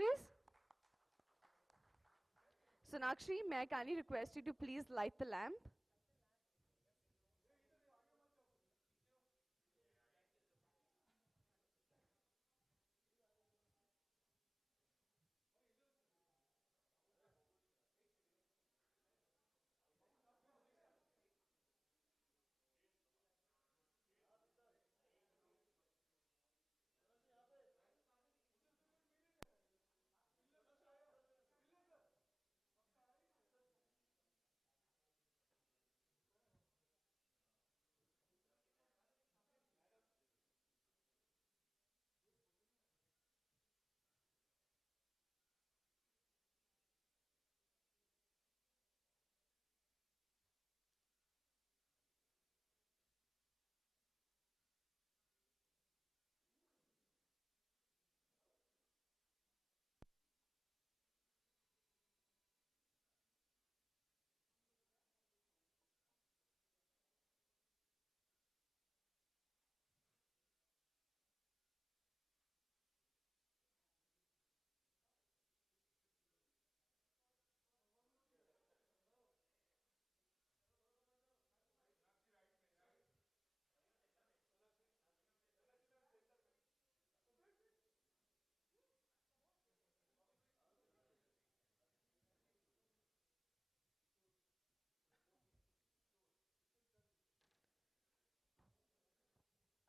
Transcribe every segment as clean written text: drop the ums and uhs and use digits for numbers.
please? Sonakshi, may I kindly request you to please light the lamp?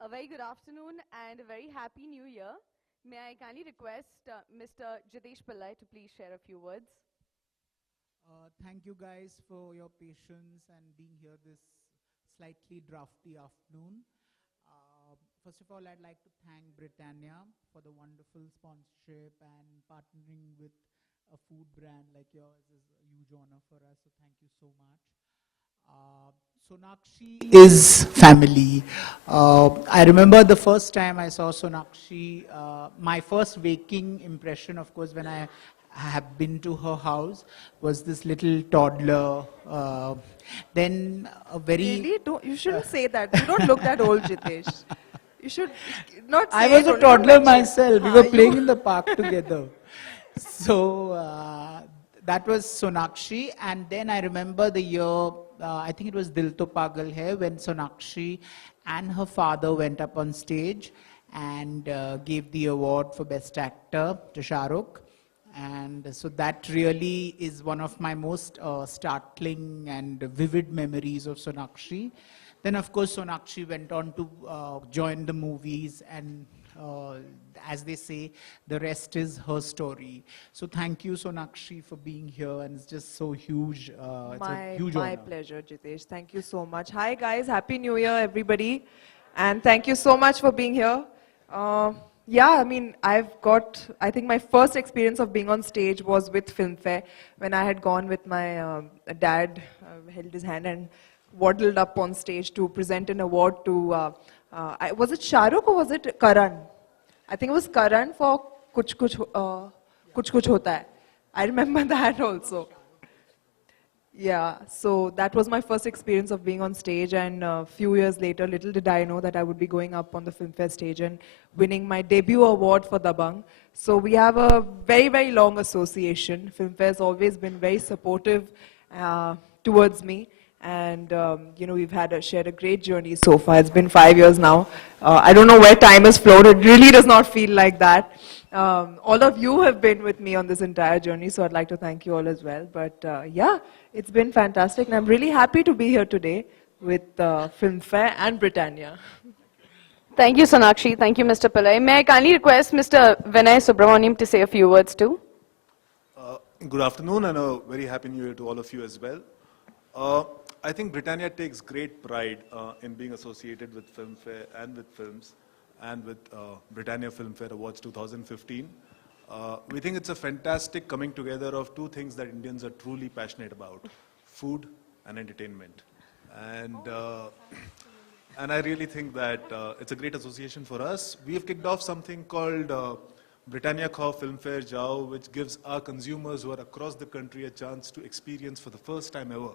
A very good afternoon and a very happy new year. May I kindly request Mr. Jitesh Pillai to please share a few words? Thank you guys for your patience and being here this slightly drafty afternoon. First of all, I'd like to thank Britannia for the wonderful sponsorship, and partnering with a food brand like yours is a huge honor for us, so thank you so much. Sonakshi is family. I remember the first time I saw Sonakshi, my first waking impression, of course, when I have been to her house, was this little toddler. Then a very... Really? You shouldn't say that. You don't look that old, Jitesh. You should not say I was it, a only toddler mention. myself. We were playing in the park together. So that was Sonakshi. And then I remember the year, I think it was Dil To Pagal Hai, when Sonakshi and her father went up on stage and gave the award for Best Actor to Shah Rukh. And so that really is one of my most startling and vivid memories of Sonakshi. Then, of course, Sonakshi went on to join the movies, and as they say, the rest is her story. So thank you, Sonakshi, for being here, and it's just so huge. It's a huge My honor. pleasure, Jitesh. Thank you so much. Hi, guys. Happy New Year, everybody. And thank you so much for being here. Yeah, I mean, I think my first experience of being on stage was with Filmfare, when I had gone with my dad, held his hand and waddled up on stage to present an award to, was it Shah Rukh or was it Karan? I think it was Karan for Kuch Kuch Hota Hai. I remember that also. Yeah, so that was my first experience of being on stage, and a few years later, little did I know that I would be going up on the Filmfare stage and winning my debut award for Dabang. So we have a very, very long association. Filmfare has always been very supportive towards me, and you know, we've shared a great journey so far. It's been 5 years now. I don't know where time has flown. It really does not feel like that. All of you have been with me on this entire journey, so I'd like to thank you all as well. But yeah, it's been fantastic, and I'm really happy to be here today with Filmfare and Britannia. Thank you, Sonakshi. Thank you, Mr. Pillai. May I kindly request Mr. Vinay Subramaniam to say a few words too? Good afternoon, and a very happy new year to all of you as well. I think Britannia takes great pride in being associated with Filmfare and with films, and with Britannia Filmfare Awards 2015. We think it's a fantastic coming together of two things that Indians are truly passionate about: food and entertainment. And I really think that it's a great association for us. We have kicked off something called Britannia Khao Filmfare Jao, which gives our consumers who are across the country a chance to experience for the first time ever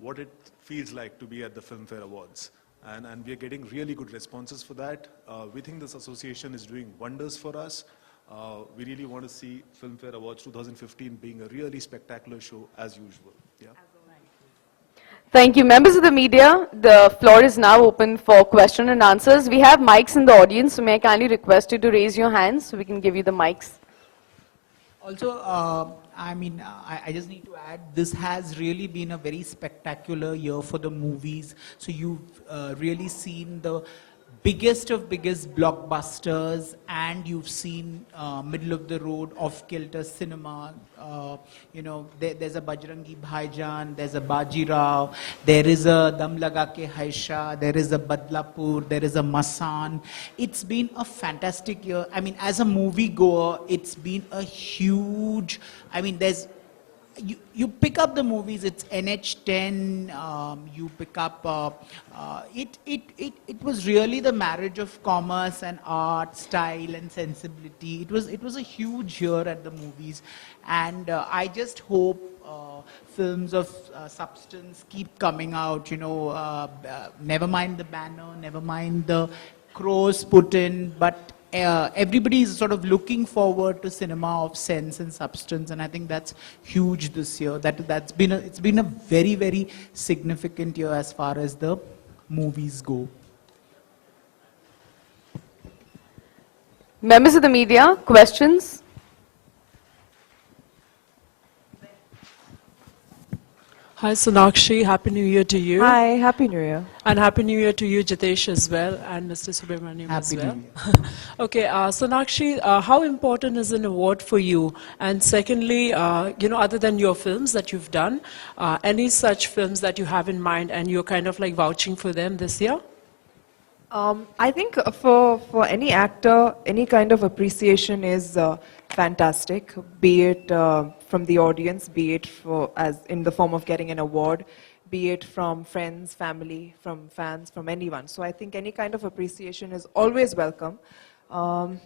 what it feels like to be at the Filmfare Awards. And we are getting really good responses for that. We think this association is doing wonders for us. We really want to see Filmfare Awards 2015 being a really spectacular show as usual. Yeah. Thank you. Members of the media, the floor is now open for question and answers. We have mics in the audience, so may I kindly request you to raise your hands so we can give you the mics. Also, I just need to add, this has really been a very spectacular year for the movies. So you've really seen the biggest of biggest blockbusters, and you've seen middle of the road, off-kilter cinema. There's a Bajrangi Bhaijaan, there's a Baji Rao, there is a Dam Laga Ke Haisha, there is a Badlapur, there is a Masan. It's been a fantastic year. I mean, as a movie goer, it's been a huge, you pick up the movies, it's NH10, you pick up, it was really the marriage of commerce and art, style and sensibility. It was a huge year at the movies, and I just hope films of substance keep coming out, never mind the banner, never mind the crores put in, but everybody is sort of looking forward to cinema of sense and substance, and I think that's huge this year. It's been a very, very significant year as far as the movies go. Members of the media, questions? Hi Sonakshi, Happy New Year to you. Hi, Happy New Year. And Happy New Year to you, Jitesh, as well, and Mr. Subramaniam as Happy well. New Year. Okay, Sonakshi, how important is an award for you? And secondly, other than your films that you've done, any such films that you have in mind and you're kind of like vouching for them this year? I think for any actor, any kind of appreciation is fantastic, be it from the audience, be it as in the form of getting an award, be it from friends, family, from fans, from anyone. So I think any kind of appreciation is always welcome. And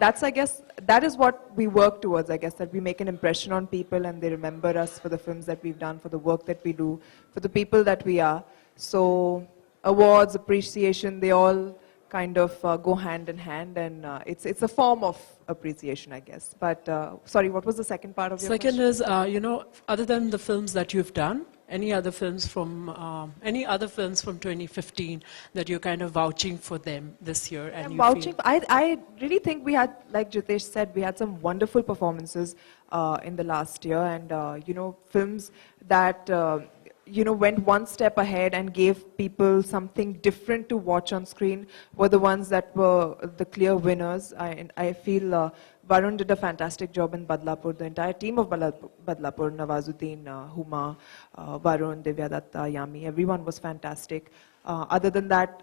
that's, I guess, that is what we work towards, I guess, that we make an impression on people and they remember us for the films that we've done, for the work that we do, for the people that we are. So awards, appreciation, they all kind of go hand in hand, and it's a form of appreciation, I guess. But sorry, what was the second part of your question? Second is, other than the films that you've done, any other films from 2015 that you're kind of vouching for them this year? And I'm you vouching. feel I really think we had, like Jitesh said, we had some wonderful performances in the last year, and films that went one step ahead and gave people something different to watch on screen were the ones that were the clear winners. I feel Varun did a fantastic job in Badlapur. The entire team of Badlapur, Nawazuddin, Huma, Varun, Divyadatta, Yami, everyone was fantastic. Other than that,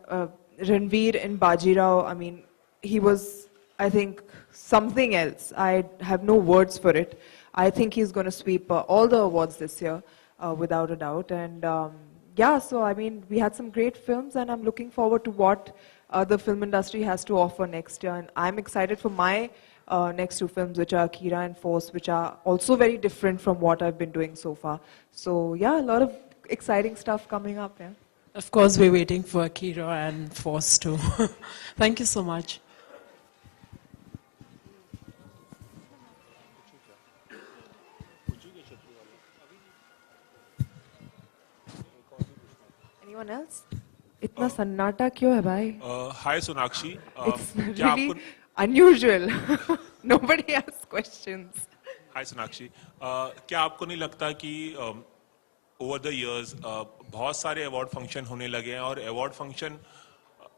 Ranveer in Bajirao, I mean, he was, I think, something else. I have no words for it. I think he's going to sweep all the awards this year. Without a doubt. And so I mean, we had some great films, and I'm looking forward to what the film industry has to offer next year. And I'm excited for my next two films, which are Akira and Force, which are also very different from what I've been doing so far. So yeah, a lot of exciting stuff coming up. Yeah. of course, we're waiting for Akira and Force too. Thank you so much. Anyone else? इतना सन्नाटा क्यों है भाई? Hi Sonakshi. It's क्या really आपको unusual. Nobody asks questions. Hi Sonakshi. क्या आपको नहीं लगता कि over the years बहुत सारे अवार्ड फंक्शन होने लगे हैं और अवार्ड फंक्शन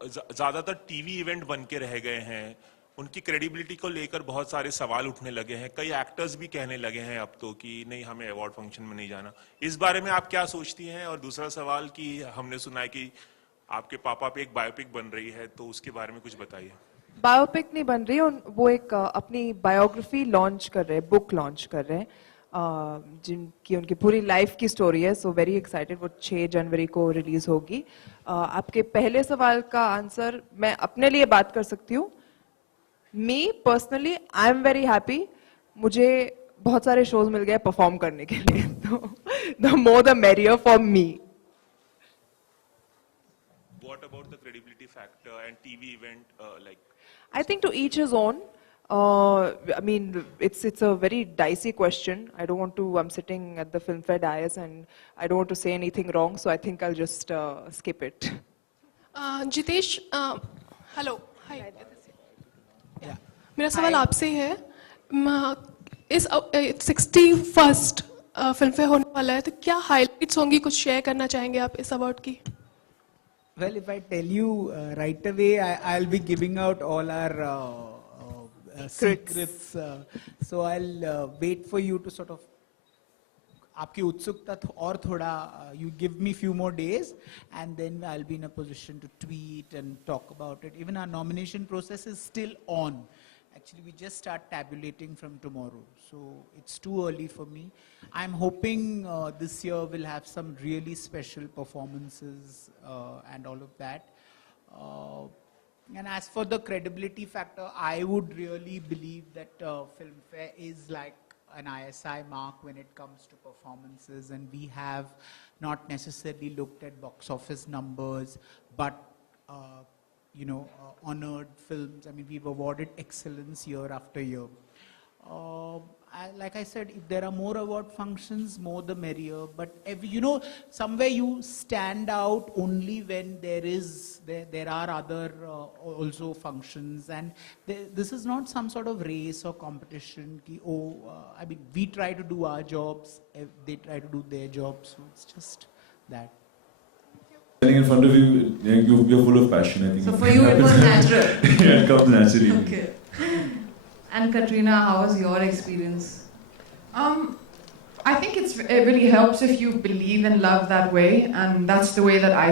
ज्यादातर टीवी इवेंट बन के रह गए हैं, उनकी क्रेडिबिलिटी को लेकर बहुत सारे सवाल उठने लगे हैं, कई एक्टर्स भी कहने लगे हैं अब तो कि नहीं हमें अवार्ड फंक्शन में नहीं जाना। इस बारे में आप क्या सोचती हैं? और दूसरा सवाल कि हमने सुना है कि आपके पापा पे एक बायोपिक बन रही है, तो उसके बारे में कुछ बताइए। बायोपिक नहीं बन रही, वो एक अपनी बायोग्राफी लॉन्च कर रहे हैं, बुक लॉन्च कर रहे हैं, जिनकी उनकी पूरी लाइफ की स्टोरी है। सो वेरी एक्साइटेड, वो 6 जनवरी को रिलीज होगी। आपके पहले सवाल का आंसर मैं अपने लिए बात कर सकती हूँ। Me personally I am very happy, मुझे बहुत सारे शोज मिल गए परफॉर्म करने के लिए, तो the more the merrier for me. What about the credibility factor and TV event like? I think to each his own. I mean, it's a very dicey question. I don't want to. I'm sitting at the Filmfare dais, and I don't want to say anything wrong. So I think I'll just skip it. Jitesh hello hi Yeah. मेरा सवाल आपसे ही है इस 61st film fair होने वाला है तो क्या हाइलाइट्स होंगी कुछ शेयर करना चाहेंगे आप इस अवार्ड की Well, if I tell you right away, I'll be giving out all our secrets. So I'll wait for you to sort of आपकी उत्सुकता और थोड़ा you give me few more days and then I'll be in a position to tweet and talk about it. Even our nomination process is still on. Actually, we just start tabulating from tomorrow. So it's too early for me. I'm hoping this year we'll have some really special performances and all of that. And as for the credibility factor, I would really believe that Filmfare is like an ISI mark when it comes to performances, and we have not necessarily looked at box office numbers, but honored films. I mean, we've awarded excellence year after year. Like I said, if there are more award functions, more the merrier. But somewhere you stand out only when there are other also functions, and this is not some sort of race or competition. I mean, we try to do our jobs, they try to do their jobs. So it's just that. Standing in front of you, you're full of passion. I think. So for you, it was natural. Yeah, it comes naturally. Okay. And Katrina, how was your experience? I think it really helps if you believe and love that way, and that's the way that I